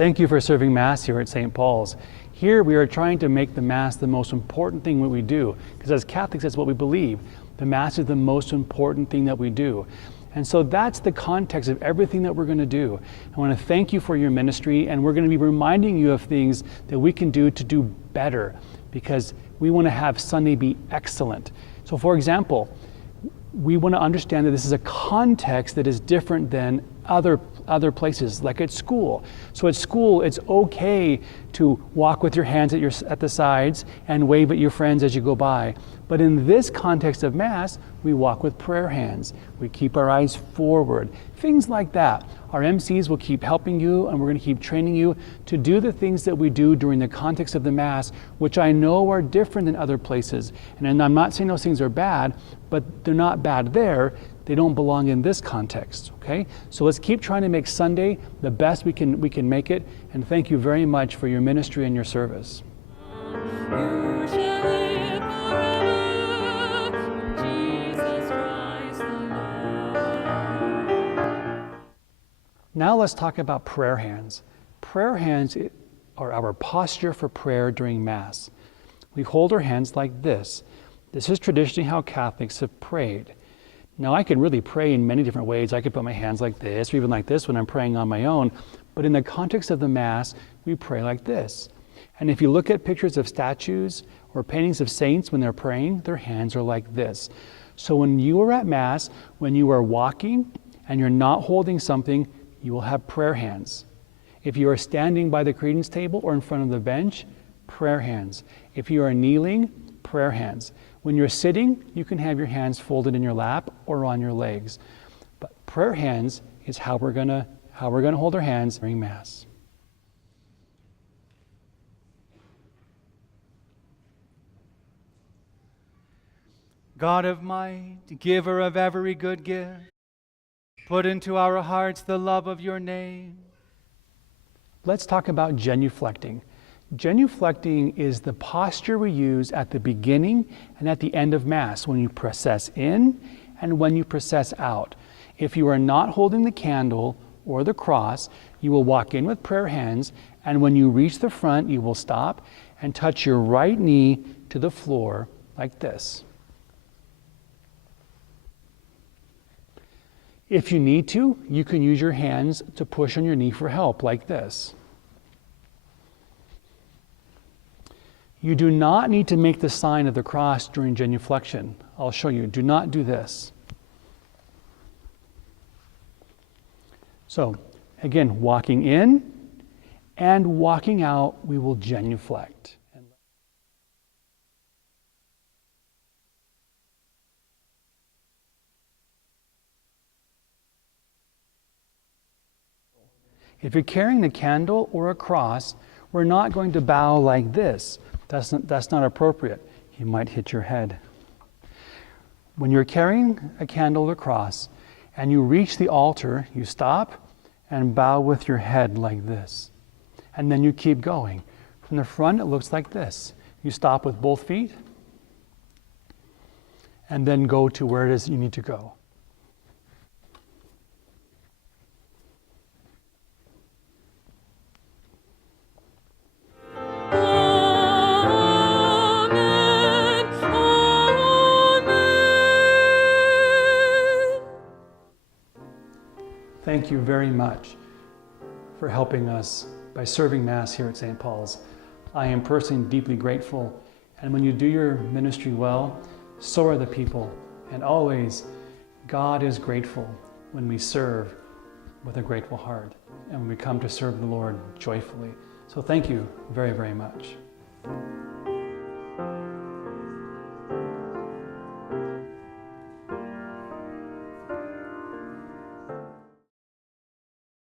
Thank you for serving Mass here at St. Paul's. Here we are trying to make the Mass the most important thing that we do, because as Catholics, that's what we believe. The Mass is the most important thing that we do. And so that's the context of everything that we're going to do. I want to thank you for your ministry, and we're going to be reminding you of things that we can do to do better, because we want to have Sunday be excellent. So for example, we want to understand that this is a context that is different than other places, like at school. So at school, it's okay to walk with your hands at the sides and wave at your friends as you go by. But in this context of Mass, we walk with prayer hands. We keep our eyes forward. Things like that. Our MCs will keep helping you, and we're going to keep training you to do the things that we do during the context of the Mass, which I know are different than other places. And I'm not saying those things are bad, but they're not bad there. They don't belong in this context, okay? So let's keep trying to make Sunday the best we can make it, and thank you very much for your ministry and your service. Now let's talk about prayer hands. Prayer hands are our posture for prayer during Mass. We hold our hands like this. This is traditionally how Catholics have prayed. Now I can really pray in many different ways. I could put my hands like this, or even like this when I'm praying on my own. But in the context of the Mass, we pray like this. And if you look at pictures of statues or paintings of saints when they're praying, their hands are like this. So when you are at Mass, when you are walking and you're not holding something, you will have prayer hands. If you are standing by the credence table or in front of the bench, prayer hands. If you are kneeling, prayer hands. When you're sitting, you can have your hands folded in your lap or on your legs. But prayer hands is how we're gonna hold our hands during Mass. God of might, giver of every good gift, put into our hearts the love of your name. Let's talk about genuflecting. Genuflecting is the posture we use at the beginning and at the end of Mass, when you process in and when you process out. If you are not holding the candle or the cross, you will walk in with prayer hands, and when you reach the front, you will stop and touch your right knee to the floor like this. If you need to, you can use your hands to push on your knee for help, like this. You do not need to make the sign of the cross during genuflection. I'll show you. Do not do this. So, again, walking in and walking out, we will genuflect. If you're carrying the candle or a cross, we're not going to bow like this. That's not appropriate. You might hit your head. When you're carrying a candle or cross and you reach the altar, you stop and bow with your head like this. And then you keep going. From the front, it looks like this. You stop with both feet and then go to where it is you need to go. Thank you very much for helping us by serving Mass here at St. Paul's. I am personally deeply grateful, and when you do your ministry well, so are the people. And always, God is grateful when we serve with a grateful heart and when we come to serve the Lord joyfully. So thank you very, very much.